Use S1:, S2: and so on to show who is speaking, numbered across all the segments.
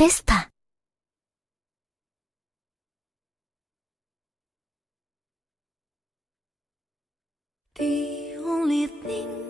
S1: 베스파
S2: The only thing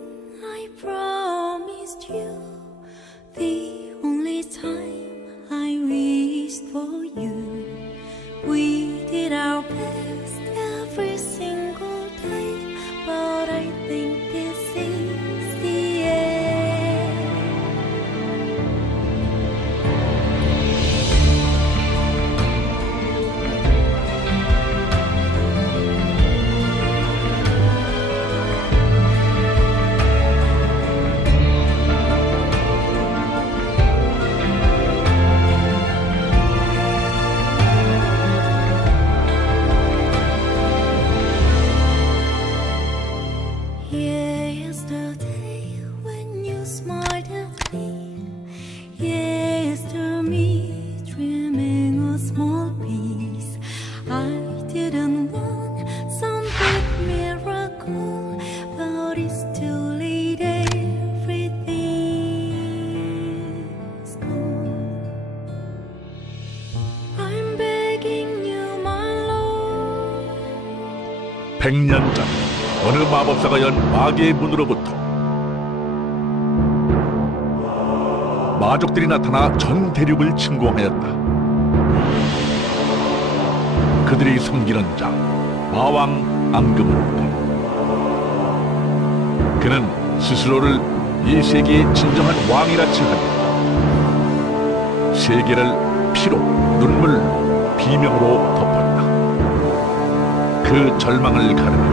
S3: 백년 전 어느 마법사가 연 마계의 문으로부터 마족들이 나타나 전 대륙을 침공하였다. 그들이 섬기는 자 마왕 앙금은 그는 스스로를 이 세계의 진정한 왕이라 칭하며 세계를 피로, 눈물 비명으로 덮었다. 그 절망을 가르며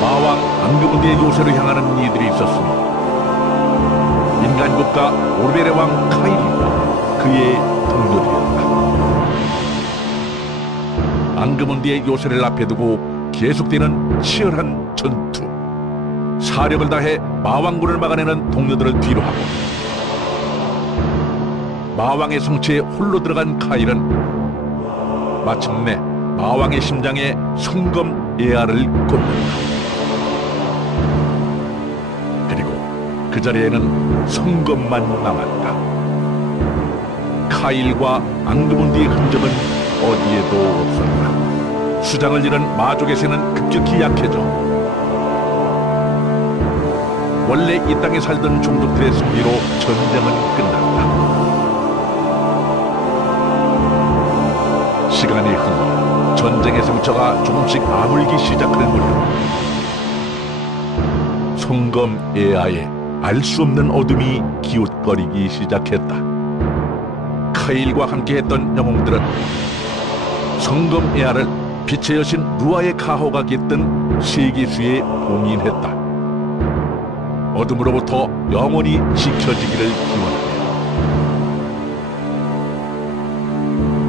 S3: 마왕 앙금문디의 요새로 향하는 이들이 있었으며 인간 국가 오르베레 왕 카이리와 그의 동료들이었다. 앙금문디의 요새를 앞에 두고 계속되는 치열한 전투. 사력을 다해 마왕군을 막아내는 동료들을 뒤로 하고 마왕의 성체에 홀로 들어간 카일은 마침내 마왕의 심장에 성검 예알을 꽂는다. 그리고 그 자리에는 성검만 남았다. 카일과 앙그문디의 흔적은 어디에도 없었다. 수장을 잃은 마족의 새는 급격히 약해져 원래 이 땅에 살던 종족들의 승리로 전쟁은 끝났다. 시간이 흘러 전쟁의 상처가 조금씩 아물기 시작하는 무렵 송검 에아에 알수 없는 어둠이 기웃거리기 시작했다. 카일과 함께했던 영웅들은 성검 에아를 빛의 여신 루아의 카호가 깃든 세계수에 봉인했다. 어둠으로부터 영원히 지켜지기를 기원하며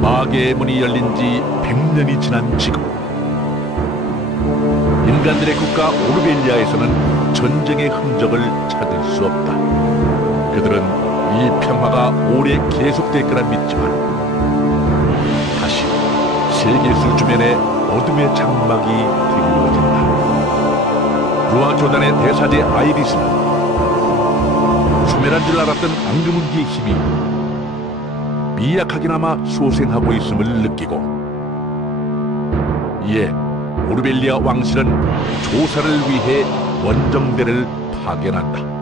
S3: 마계의 문이 열린 지 100년이 지난 지금 인간들의 국가 오르벨리아에서는 전쟁의 흔적을 찾을 수 없다. 그들은 이 평화가 오래 계속될 거라 믿지만 다시 세계수 주변에 어둠의 장막이 드리워진다. 루아 교단의 대사제 아이리스는 소멸한 줄 알았던 앙금운기의 힘이 미약하게나마 소생하고 있음을 느끼고 이에 오르벨리아 왕실은 조사를 위해 원정대를 파견한다.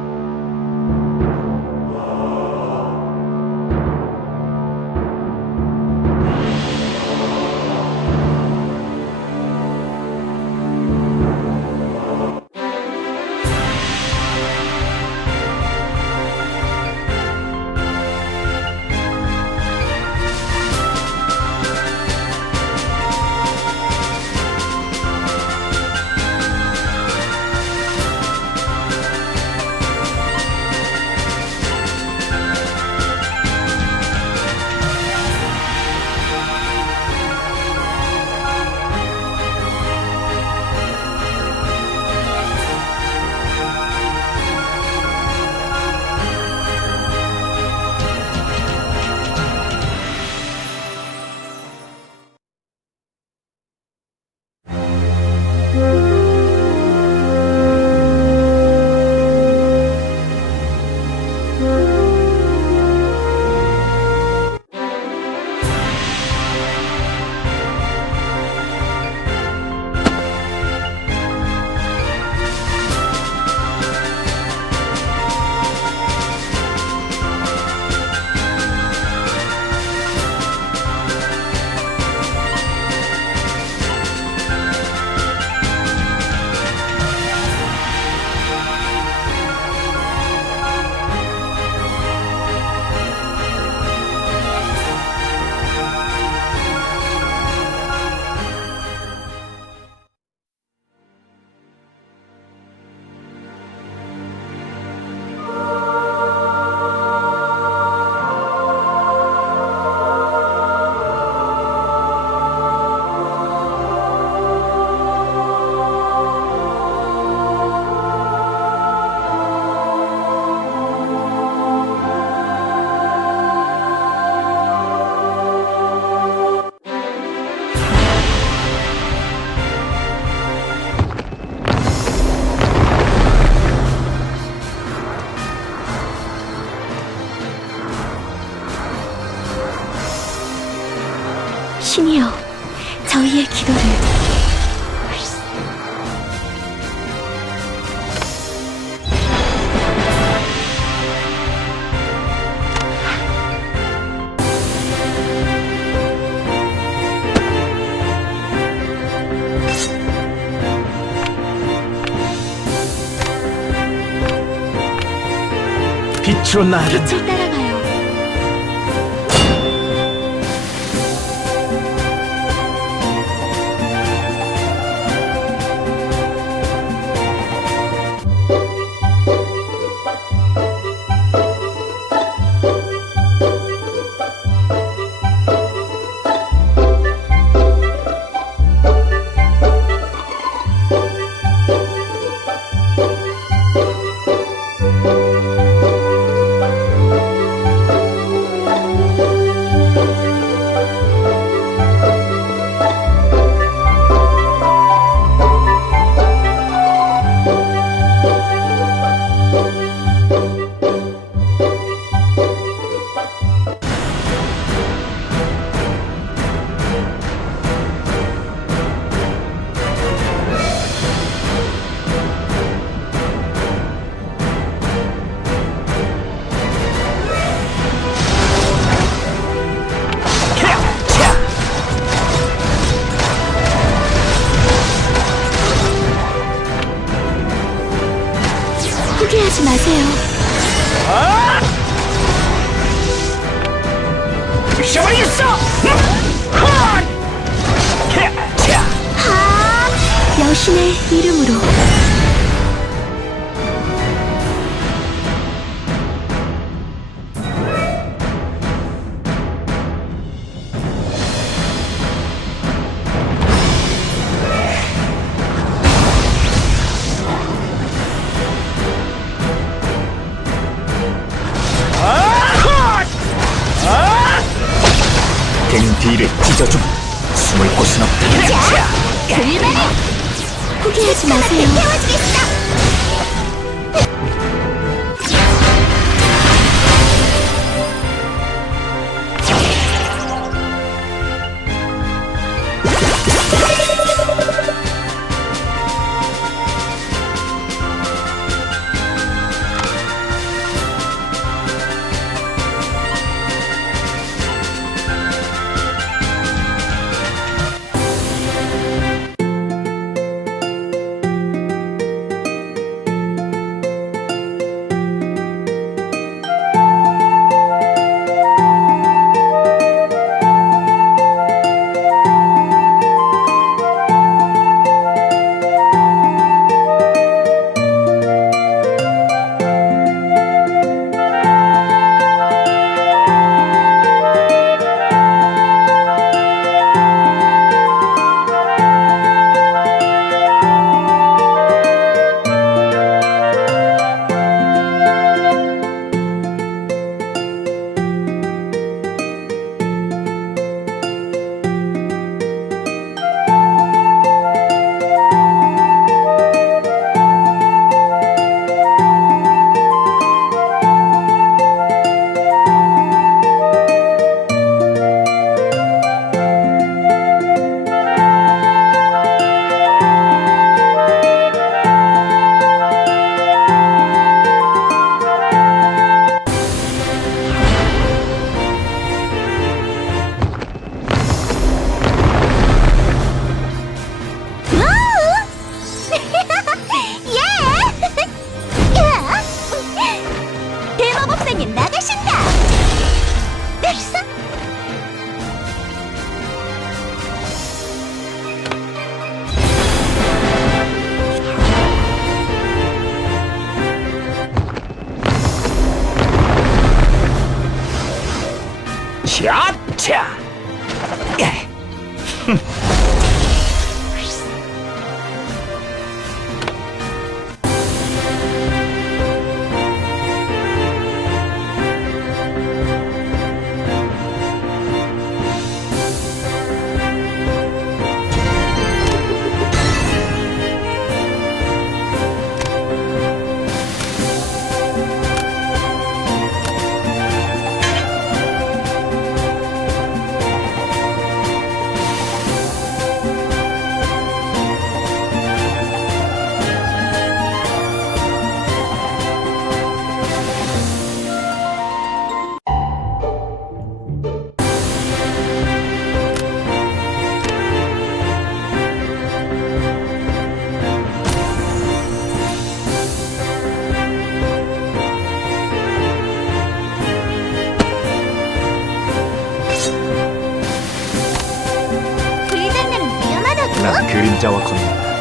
S1: 나를
S4: 빛을
S1: 찢어줌 숨을 곳은 없다
S4: 불만을 포기하지 마세요. 예! 대마법사 님 나가신다.
S1: 샤 난 그림자와
S4: 건너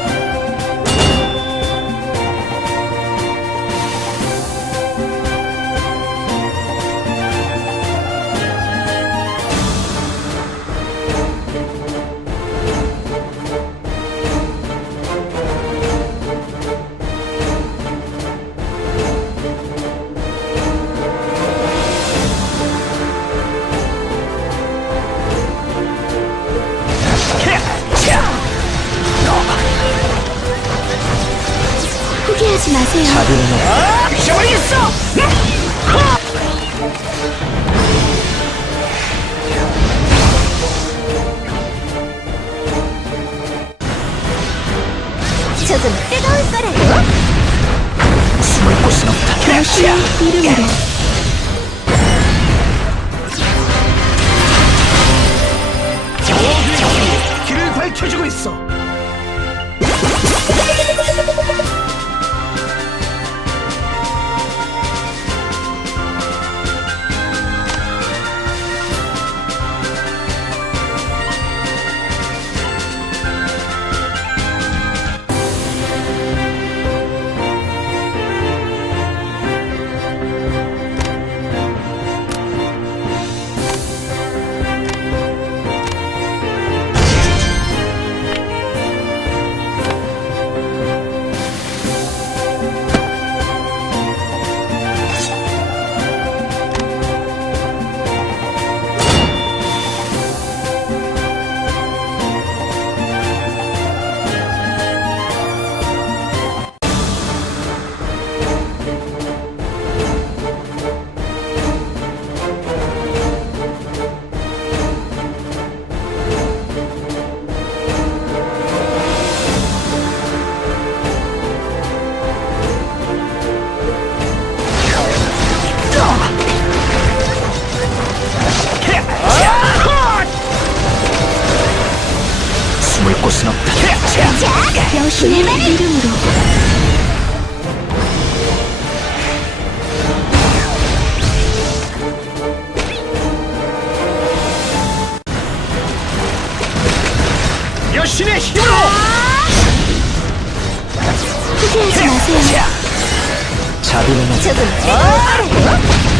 S4: 마세요.
S1: 자비는 없다.
S4: 조금 뜨거울 거라고.
S1: 숨을 곳은 없다.
S4: 여신의 이름으로.
S1: 숨을 곳은 없다.
S4: 여신의 이름으로.
S1: 여신의 힘으로.
S4: 포기하지 마세요.
S1: 없다.
S4: 조금.